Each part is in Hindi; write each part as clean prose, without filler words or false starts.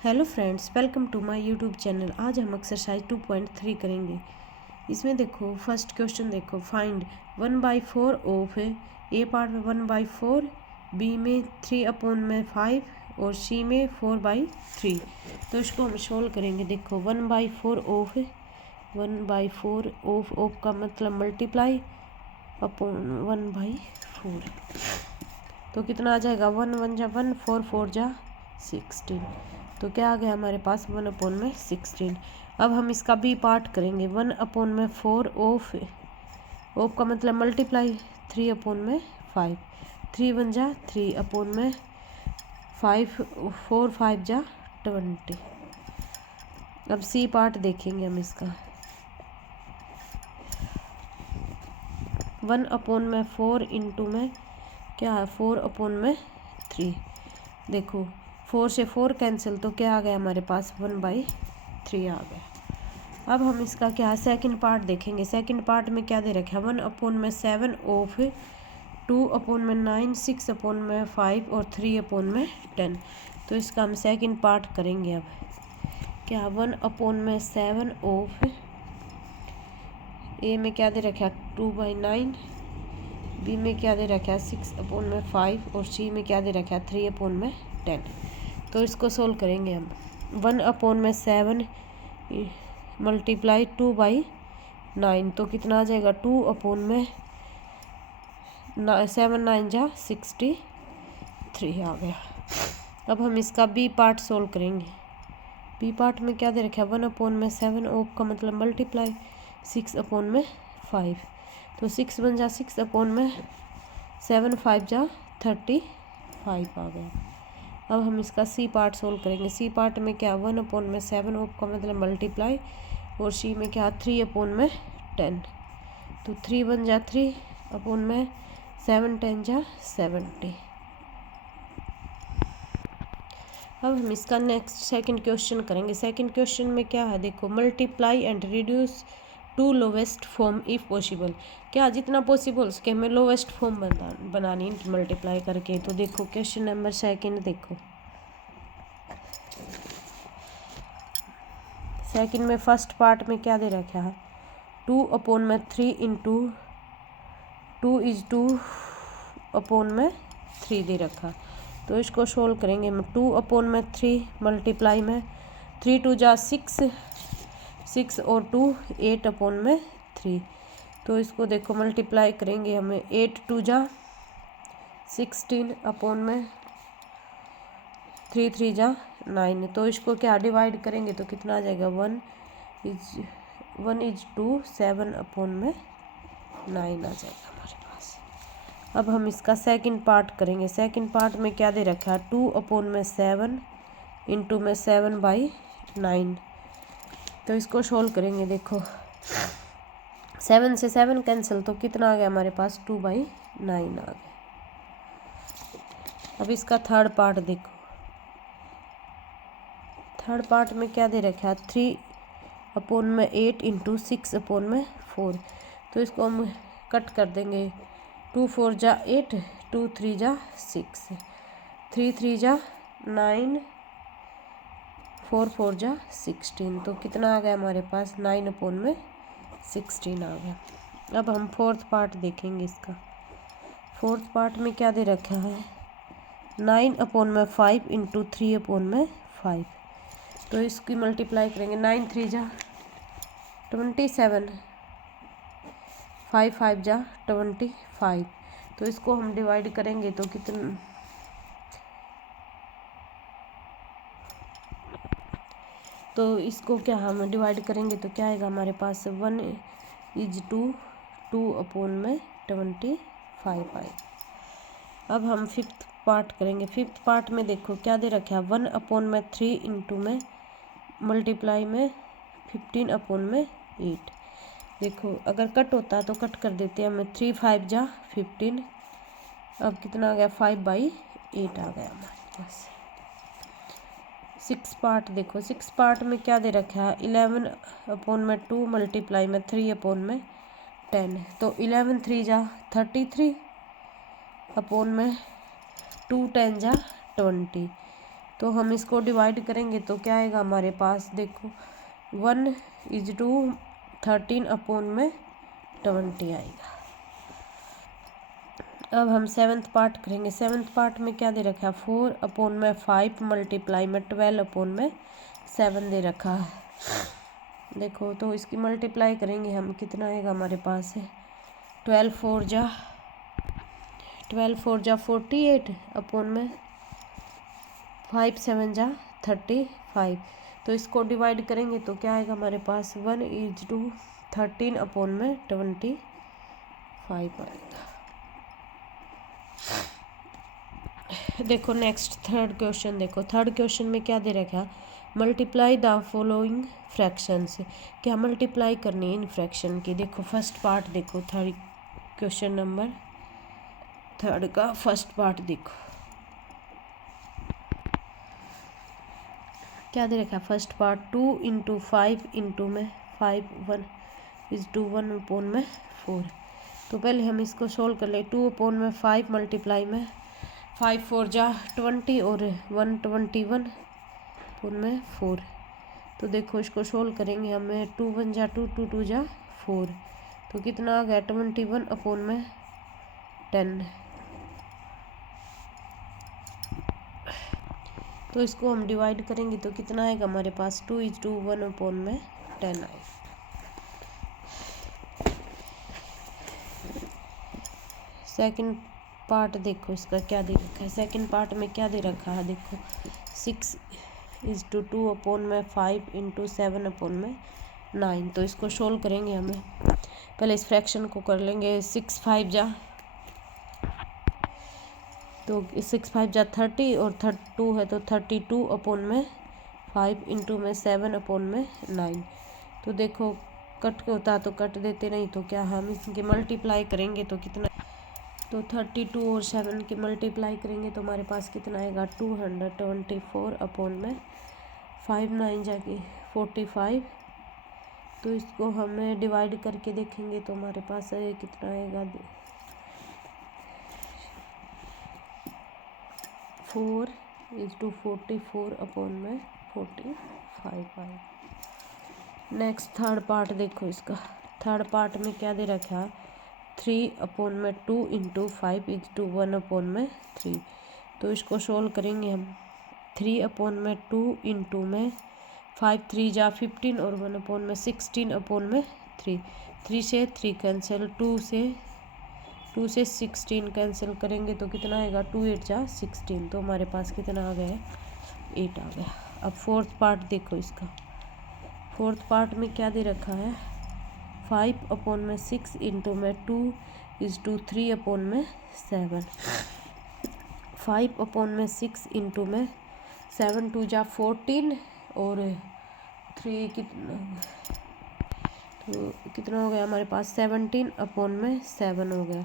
Hello friends, welcome to my YouTube channel. आज हम एक्सरसाइज 2.3 करेंगे। इसमें देखो फर्स्ट क्वेश्चन देखो, फाइंड 1/4 ऑफ ए पार्ट में 1/4, बी में 3/5 और सी में 4/3। तो इसको हम सोल्व करेंगे। देखो 1/4 ऑफ 1/4 ऑफ का मतलब मल्टीप्लाई अपॉन 1/4। तो कितना आ जाएगा, 1 1 जा 1, 4 4 जा 16। तो क्या आ गया हमारे पास, 1/16। अब हम इसका बी पार्ट करेंगे। 1/4 ऑफ का मतलब मल्टीप्लाई 3/5। 3 1 जा 3/5, 4 5 जा 20। अब सी पार्ट देखेंगे हम इसका। 1/4 इंटू में क्या है, 4/3। देखो 4 से 4 कैंसिल, तो क्या आ गया हमारे पास, 1/3 आ गया। अब हम इसका क्या है, सेकंड पार्ट देखेंगे। सेकंड पार्ट में क्या दे रखा है, 1/7 ऑफ 2/9, 6/5 और 3/10। तो इसका हम सेकंड पार्ट करेंगे। अब क्या 1/7 ऑफ ए में क्या दे रखा है, 2/9, बी में क्या दे रखा है, 6/5 और सी में क्या दे रखा है, 3/10। तो इसको सोल्व करेंगे हम। 1/7 मल्टीप्लाई 2/9, तो कितना आ जाएगा, 2/7 9 जा 63 आ गया। अब हम इसका बी पार्ट सोल्व करेंगे। बी पार्ट में क्या दे रखा है, 1/7 ऑफ का मतलब मल्टीप्लाई 6/5। तो 6 1 जा 6/7, 5 जा 35 आ गया। अब हम इसका सी पार्ट सोल्व करेंगे। सी पार्ट में क्या, 1/7 ऑफ का मतलब मल्टीप्लाई और सी में क्या, 3/10। तो 3 1 जा 3/7, 10 जा 70। अब हम इसका नेक्स्ट सेकंड क्वेश्चन करेंगे। सेकंड क्वेश्चन में क्या है, देखो multiply and reduce to lowest form if possible. क्या जितना पॉसिबल उसके हमें लोवेस्ट फॉर्म बनानी मल्टीप्लाई करके। तो देखो क्वेश्चन नंबर सेकंड देखो। सेकंड में फर्स्ट पार्ट में क्या दे रखा है, 2/3 इंटू 2 इज 2/3 दे रखा। तो इसको सोल्व करेंगे हम। 2/3 मल्टीप्लाई में 3 2 जा 6, 6 और 2 8/3। तो इसको देखो मल्टीप्लाई करेंगे हमें। 8 2 जा 16/3, 3 जा 9। तो इसको क्या डिवाइड करेंगे तो कितना आ जाएगा, 1 इज 2, 7/9 आ जाएगा हमारे पास। अब हम इसका सेकंड पार्ट करेंगे। सेकंड पार्ट में क्या दे रखा है, 2/7 इंटू में 7/9। तो इसको सोल्व करेंगे। देखो 7 से 7 कैंसिल, तो कितना आ गया हमारे पास, 2/9 आ गया। अब इसका थर्ड पार्ट देखो। थर्ड पार्ट में क्या दे रखा है, 3/8 इंटू 6/4। तो इसको हम कट कर देंगे। 2 4 जा 8, 2 3 जा 6, 3 3 जा 9, 4 4 जा 16। तो कितना आ गया हमारे पास, 9/16 आ गया। अब हम फोर्थ पार्ट देखेंगे इसका। फोर्थ पार्ट में क्या दे रखा है, 9/5 इंटू 3/5। तो इसकी मल्टीप्लाई करेंगे। 9 3 जा 27, 5 5 जा 25। तो इसको हम डिवाइड करेंगे तो कितना, तो इसको क्या हम डिवाइड करेंगे तो क्या आएगा हमारे पास, 1 इज 2, 2/25 आएगा। अब हम फिफ्थ पार्ट करेंगे। फिफ्थ पार्ट में देखो क्या दे रखा है, 1/3 इंटू में मल्टीप्लाई में 15/8। देखो अगर कट होता तो कट कर देते हैं हमें। 3 5 जा 15। अब कितना आ गया, 5/8 आ गया हमारे पास। 6 पार्ट देखो। 6 पार्ट में क्या दे रखा है, 11/2 मल्टीप्लाई में 3/10। तो 11 3 जा 33 2 10 जा 20। तो हम इसको डिवाइड करेंगे तो क्या आएगा हमारे पास, देखो 1:13 अपॉन में 20 आएगा। अब हम 7th पार्ट करेंगे। 7th पार्ट में क्या दे रखा है, 4 अपॉन में 5 मल्टीप्लाई में 12 अपॉन में 7 दे रखा है। देखो तो इसकी मल्टीप्लाई करेंगे हम, कितना आएगा हमारे पास है 12 4 जा 48 अपॉन में 5 7 जा 35। तो इसको डिवाइड करेंगे तो क्या आएगा हमारे पास 1:13 अपॉन में 25 आएगा। देखो नेक्स्ट थर्ड क्वेश्चन, देखो थर्ड क्वेश्चन में क्या दे रखा है, मल्टीप्लाई द फॉलोइंग फ्रैक्शंस। क्या मल्टीप्लाई करनी है इन फ्रैक्शन की। देखो फर्स्ट पार्ट देखो, थर्ड क्वेश्चन नंबर थर्ड का फर्स्ट पार्ट देखो क्या दे रखा है। फर्स्ट पार्ट 2 × 5 × में 5 1 अपॉन में 4। तो पहले हम इसको सोल्व कर ले। 2 अपॉन में 5 मल्टीप्लाई में 5 4 जा 20 और 121 अपॉन में 4। तो देखो इसको सोल्व करेंगे हमें, 2 1 जा 2 2 2 जा 4। तो कितना आ गया 21 अपॉन में 10। तो इसको हम डिवाइड करेंगे तो कितना आएगा हमारे पास 2:1 अपॉन में 10 आएगा। सेकंड पार्ट देखो इसका क्या दे रखा है। सेकंड पार्ट में क्या दे रखा है, देखो 6:2 अपॉन में 5 × 7 अपॉन में 9। तो इसको सोल्व करेंगे हमें, पहले इस फ्रैक्शन को कर लेंगे। 6 5 जा, तो 6 5 जा 30 और 2 है तो 32 अपॉन में 5 × में 7 अपॉन में 9। तो देखो कट के होता तो कट देते, नहीं तो क्या हम इसके मल्टीप्लाई करेंगे तो कितना, तो 32 और 7 के मल्टीप्लाई करेंगे तो हमारे पास कितना आएगा 224 अपॉन में 5 9 जाके 45। तो इसको हमें डिवाइड करके देखेंगे तो हमारे पास कितना आएगा 4:44 अपॉन में 45 आएगा। नेक्स्ट थर्ड पार्ट देखो इसका। थर्ड पार्ट में क्या दे रखा है, 3 अपॉन में 2 × 5:1 अपॉन में 3। तो इसको सोल्व करेंगे हम। 3 अपॉन में 2 × में 5 3 जा 15 और 1 अपॉन में 16 अपॉन में 3। 3 से 3 कैंसिल, 2 से 16 कैंसिल करेंगे तो कितना आएगा 2 8 जा 16। तो हमारे पास कितना आ गया 8 आ गया। अब फोर्थ पार्ट देखो इसका। फोर्थ पार्ट में क्या दे रखा है, 5 अपॉन में 6 × में 2:3 अपॉन में 7। 5 अपॉन में 6 × में 7 2 जा 14 और 3 कितना हो गया हमारे पास 17 अपॉन में 7 हो गया।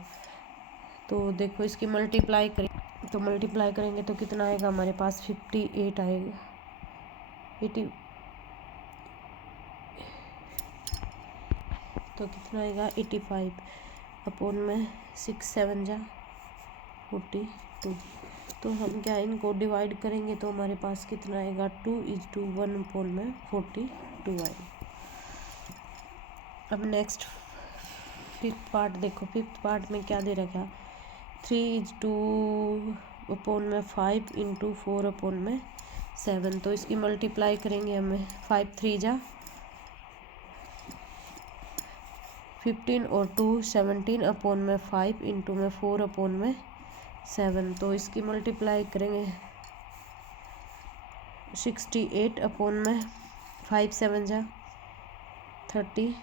तो देखो इसकी मल्टीप्लाई करें तो मल्टीप्लाई करेंगे तो कितना आएगा हमारे पास 58 आएगा। 80 तो कितना आएगा 85 अपॉन में 6 7 जा 42। तो हम क्या इनको डिवाइड करेंगे तो हमारे पास कितना आएगा 2:1 अपॉन में 42 आएगा। अब नेक्स्ट फिफ्थ पार्ट देखो। फिफ्थ पार्ट में क्या दे रखा, 3:2 अपॉन में 5 × 4 अपॉन में 7। तो इसकी मल्टीप्लाई करेंगे हमें, 5 3 जा 15 और 2 17 अपॉन में 5 × में 4 अपॉन में 7। तो इसकी मल्टीप्लाई करेंगे 68 अपॉन में 5 7 जा 35।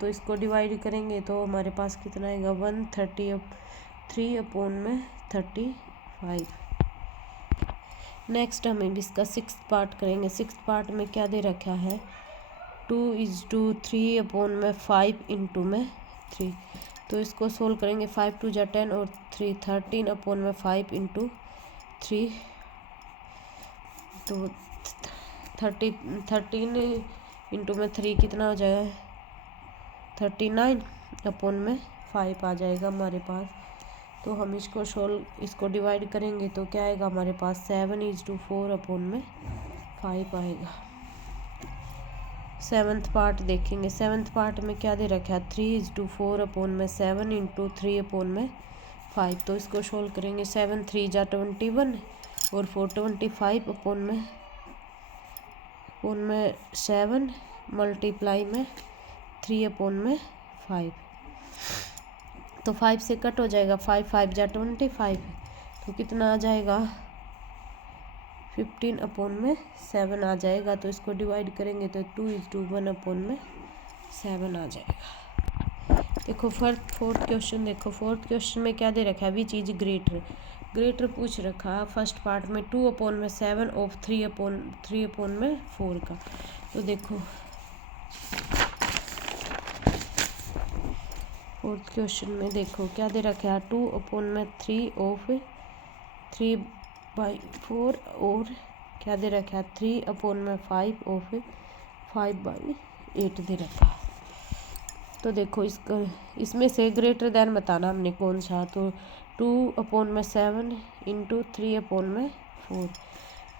तो इसको डिवाइड करेंगे तो हमारे पास कितना आएगा 133 अपॉन में 35। नेक्स्ट हम इसका सिक्स्थ पार्ट करेंगे। सिक्स्थ पार्ट में क्या दे रखा है, 2:3 अपॉन में 5 × में 3। तो इसको सोल्व करेंगे, 5 2 जा 10 और 3 13 अपॉन में 5 × 3। तो 13 × में 3 कितना हो जाएगा 39 अपॉन में 5 आ जाएगा हमारे पास। तो हम इसको डिवाइड करेंगे तो क्या आएगा हमारे पास 7:4 अपॉन में 5 आएगा। सेवन्थ पार्ट देखेंगे। सेवन्थ पार्ट में क्या दे रखा है 3:4 अपॉन में 7 इंटू 3 अपॉन में 5। तो इसको सोल्व करेंगे। 7 3 जा 21 और 4 25 अपॉन में 7 मल्टीप्लाई में 3 अपॉन में 5। तो 5 से कट हो जाएगा। 5 5 जा 25 तो कितना आ जाएगा 15 अपॉन में 7 आ जाएगा। तो इसको डिवाइड करेंगे तो 2:1 अपॉन में 7 आ जाएगा। देखो फोर्थ क्वेश्चन देखो। फोर्थ क्वेश्चन में क्या दे रखा है विच इज ग्रेटर पूछ रखा फर्स्ट पार्ट में 2 अपॉन में 7 और 3 अपॉन में 4 का। तो देखो फोर्थ क्वेश्चन में देखो क्या दे रखा है 2 अपॉन में 3 ऑफ 3/4 और क्या दे रखा है 3 अपॉन में 5 ऑफ 5/8 दे रखा है। तो देखो इसमें से ग्रेटर देन बताना हमने कौन सा। तो 2 अपॉन में 7 इंटू 3 अपॉन में 4।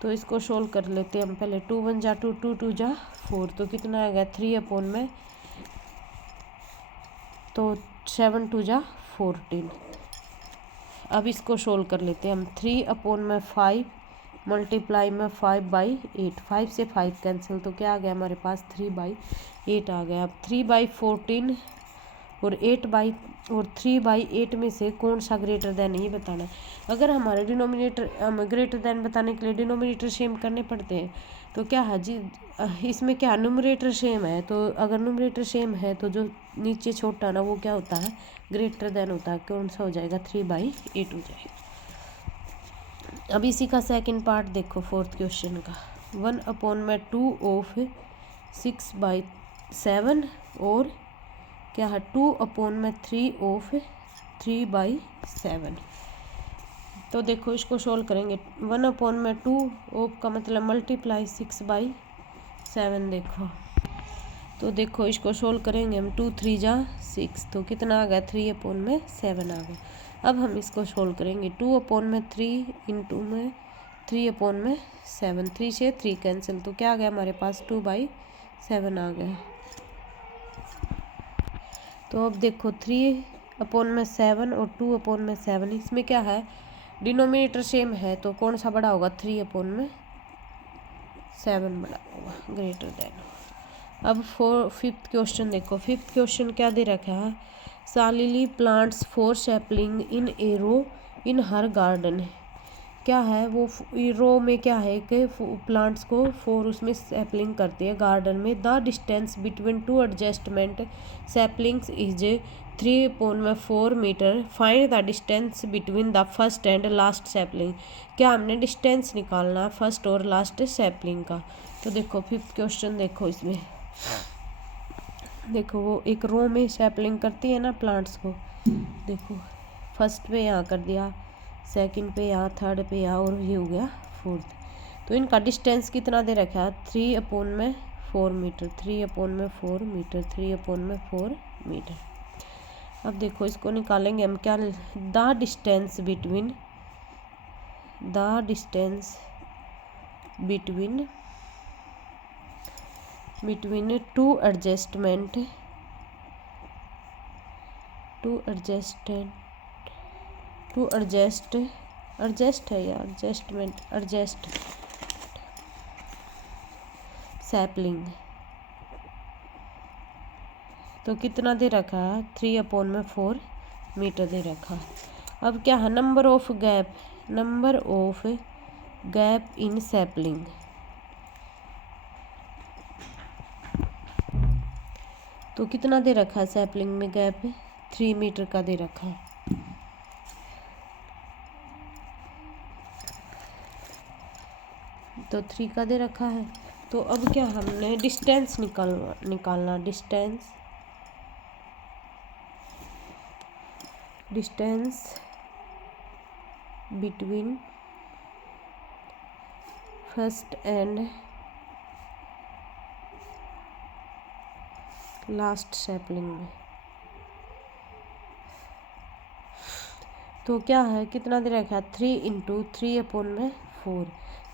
तो इसको सोल्व कर लेते हैं हम पहले। 2 1 जा 2 2 2 जा 4 तो कितना आ गया 3 अपॉन में तो 7 2 जा 14। अब इसको सोल्व कर लेते हैं हम। 3 अपॉन में 5 मल्टीप्लाई में 5/8। 5 से 5 कैंसिल तो क्या आ गया हमारे पास 3/8 आ गया। अब 3/14 और 3/8 में से कौन सा ग्रेटर देन ये बताना है। अगर हमारे डिनोमिनेटर ग्रेटर देन बताने के लिए डिनोमिनेटर सेम करने पड़ते हैं तो क्या है जी इसमें क्या न्यूमरेटर सेम है। तो अगर न्यूमरेटर सेम है तो जो नीचे छोटा ना वो क्या होता है ग्रेटर देन होता है। कौन सा हो जाएगा 3/8 हो जाएगा। अब इसी का सेकंड पार्ट देखो फोर्थ क्वेश्चन का। 1 अपॉन में 2 ऑफ 6/7 और क्या है 2 अपॉन में 3 ऑफ 3/7। तो देखो इसको सोल्व करेंगे। 1 अपॉन में 2 ऑफ का मतलब मल्टीप्लाई 6/7 देखो। तो देखो इसको सोल्व करेंगे हम। 2 3 जा 6 तो कितना आ गया 3 अपॉन में 7 आ गया। अब हम इसको सोल्व करेंगे। 2 अपॉन में 3 इंटू में 3 अपॉन में 7। 3 से 3 कैंसिल तो क्या आ गया हमारे पास 2/7 आ गया। तो अब देखो 3 अपॉन में 7 और 2 अपॉन में 7 इसमें क्या है डिनोमिनेटर सेम है तो कौन सा बड़ा होगा 3 अपॉन में 7 बड़ा होगा ग्रेटर देन। अब फिफ्थ क्वेश्चन देखो। फिफ्थ क्वेश्चन क्या दे रखा है सालिली प्लांट्स 4 सैपलिंग इन ए रो इन हर गार्डन। क्या है वो रो में क्या है कि प्लांट्स को 4 उसमें सैपलिंग करती है गार्डन में। The distance between 2 adjustment saplings is 3/4 metre. Find the distance between the first and last sapling. क्या हमने डिस्टेंस निकालना फर्स्ट और लास्ट सैपलिंग का। तो देखो फिफ्थ क्वेश्चन देखो। इसमें देखो वो एक रो में सैपलिंग करती है ना प्लांट्स को। देखो फर्स्ट पे यहाँ कर दिया, सेकंड पे यहाँ, थर्ड पे यहाँ और ये हो गया फोर्थ। तो इनका डिस्टेंस कितना दे रखा है 3/4 मीटर। 3/4 metre 3/4 metre. अब देखो इसको निकालेंगे हम। क्या the distance between two adjust sapling. तो कितना दे रखा है 3/4 मीटर दे रखा। अब क्या है number of gap in sapling. तो कितना दे रखा है सैपलिंग में गैप 3 मीटर का दे रखा है। तो 3 का दे रखा है। तो अब क्या हमने डिस्टेंस निकालना distance between first and last sapling में। तो क्या है, कितना दे रखा है 3 इंटू 3/4।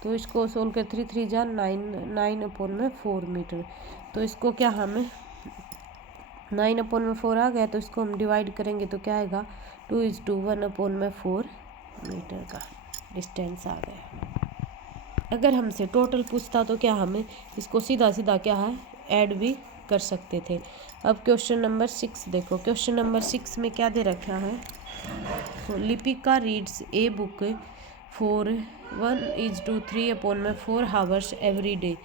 तो इसको सोल्व कर 3 3 जा 9/4 मीटर। तो इसको क्या हमें 9/4 आ गया, तो इसको हम डिवाइड करेंगे तो क्या आएगा 2:1/4 मीटर का डिस्टेंस आ गया। अगर हमसे टोटल पूछता तो क्या हमें इसको सीधा सीधा क्या है ऐड भी कर सकते थे। अब क्वेश्चन नंबर 6 देखो। क्वेश्चन नंबर 6 में क्या दे रखा है, तो Lipika reads a book for 1:3/4 hours every day.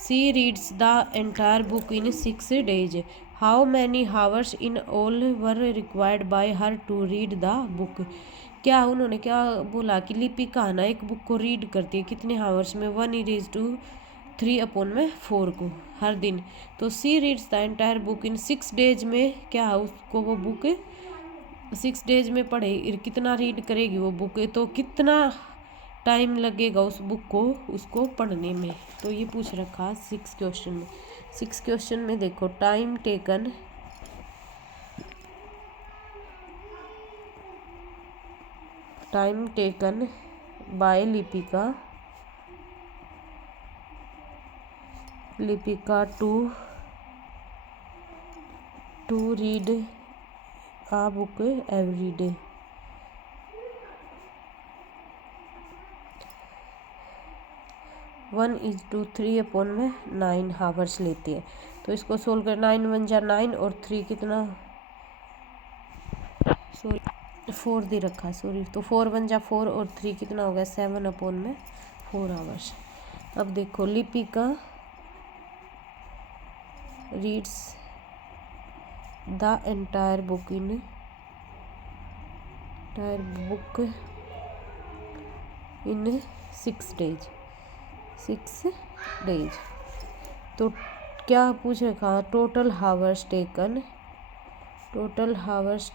She reads the entire book in 6 days. How many hours in all were required by her to read the book? क्या उन्होंने क्या बोला कि लिपिका ना एक बुक को रीड करती है कितने हावर्स में 1:3/4 को हर दिन। तो she reads the entire book in 6 days में क्या उसको वो बुक 6 डेज में पढ़े कितना रीड करेगी वो बुक, तो कितना टाइम लगेगा उस बुक को उसको पढ़ने में। तो ये पूछ रखा 6 क्वेश्चन में। 6 क्वेश्चन में देखो time taken by Lipika to read a book every day. One is to 3/9 hours लेती है। तो इसको सोल्व कर 9 1 जा 9 और 3 कितना 4 दे रखा तो 4 1 जा 4 और 3 कितना हो गया 7/4 आवर्स। अब देखो Lipika reads the entire book in 6 days. तो क्या पूछ रखा total hours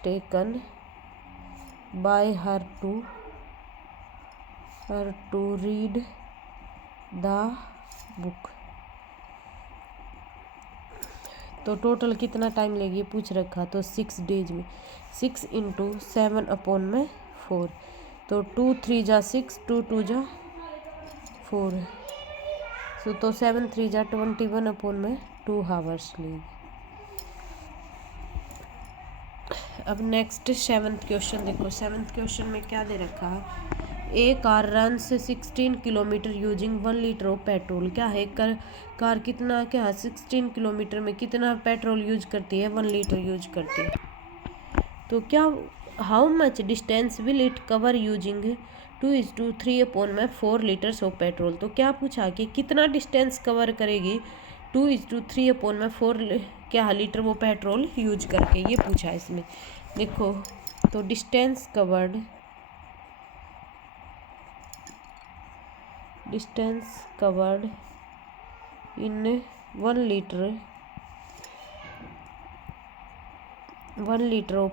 taken by her to read the book. तो टोटल कितना टाइम लेगी पूछ रखा, तो 6 डेज में 6 इंटू 7/4। तो 2 3 जा 6 2 2 जा 4। तो 7 3 जा 21/2 हावर्स लेगी। अब नेक्स्ट 7th क्वेश्चन देखो। 7th क्वेश्चन में क्या दे रखा है, a car runs 16 kilometres using 1 litre of petrol. क्या है कार कितना क्या 16 किलोमीटर में कितना पेट्रोल यूज करती है 1 लीटर यूज करती है। तो क्या how much distance will it cover using 2:3/4 litres of petrol. तो क्या पूछा कि कितना डिस्टेंस कवर करेगी 2:3/4 क्या लीटर वो पेट्रोल यूज करके, ये पूछा है इसमें। देखो तो distance covered in 1 litre of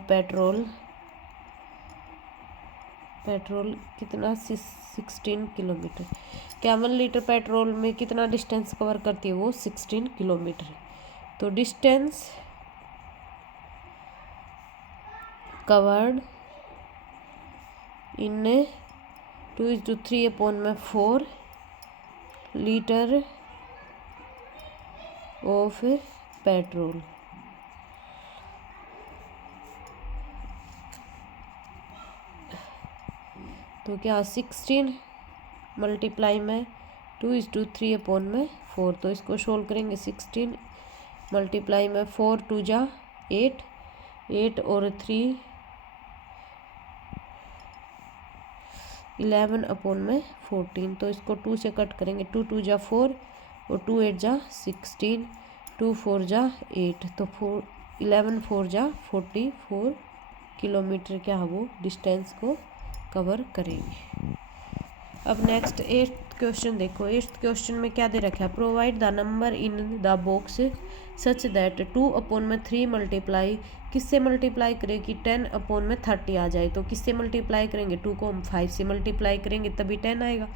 petrol कितना 16 किलोमीटर। क्या 1 लीटर पेट्रोल में कितना डिस्टेंस कवर करती है वो 16 किलोमीटर। तो distance covered in 2:3/4 litre of petrol. तो क्या 16 मल्टीप्लाई में 2:3/4। तो इसको सोल्व करेंगे 16 मल्टीप्लाई में 4 2 जा 8 और 3 11/14। तो इसको 2 से कट करेंगे 2 2 जा 4 और 2 8 जा 16 2 4 जा 8। तो 11 4 जा 44 किलोमीटर क्या है वो डिस्टेंस को कवर करेंगे। अब नेक्स्ट 8th क्वेश्चन देखो। 8th क्वेश्चन में क्या दे रखा है, provide the number in the box such that 2/3 multiply किससे मल्टीप्लाई करें कि 10/30 आ जाए। तो किससे मल्टीप्लाई करेंगे 2 को हम 5 से मल्टीप्लाई करेंगे तभी 10 आएगा,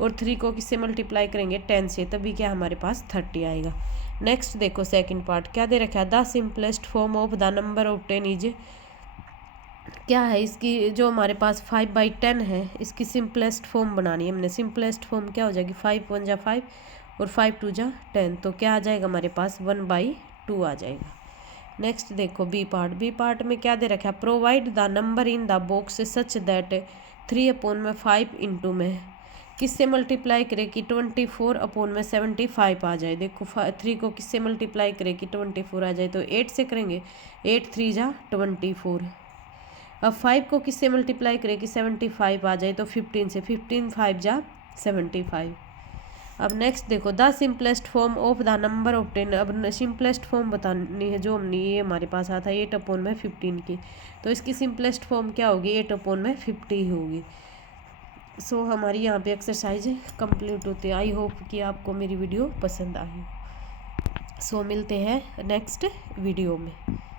और 3 को किससे मल्टीप्लाई करेंगे 10 से तभी क्या हमारे पास 30 आएगा। नेक्स्ट देखो सेकंड पार्ट क्या दे रखा है, the simplest form of the number of 10 is क्या है इसकी, जो हमारे पास 5/10 है, इसकी सिंपलेस्ट फॉर्म बनानी है हमने। सिंपलेस्ट फॉर्म क्या हो जाएगी, 5 × 1 = 5 और 5 × 2 = 10, तो क्या आ जाएगा हमारे पास 1/2 आ जाएगा। नेक्स्ट देखो बी पार्ट। बी पार्ट में क्या दे रखा है, provide the number in the box such that 3/5 into में किससे मल्टीप्लाई करे कि 24/75 आ जाए। देखो 3 को किससे मल्टीप्लाई करे कि 24 आ जाए, तो 8 से करेंगे, 8 3 = 24। अब 5 को किससे मल्टीप्लाई करें कि 75 आ जाए, तो 15 से, 15 5 = 75। अब नेक्स्ट देखो the simplest form of the number of 10। अब सिंपलेस्ट फॉर्म बतानी है, जो हमने ये हमारे पास आता है 8/15 की, तो इसकी सिंपलेस्ट फॉर्म क्या होगी, 8/50 होगी। सो हमारी यहाँ पे एक्सरसाइज कंप्लीट होती है। आई होप कि आपको मेरी वीडियो पसंद आई। सो मिलते हैं नेक्स्ट वीडियो में।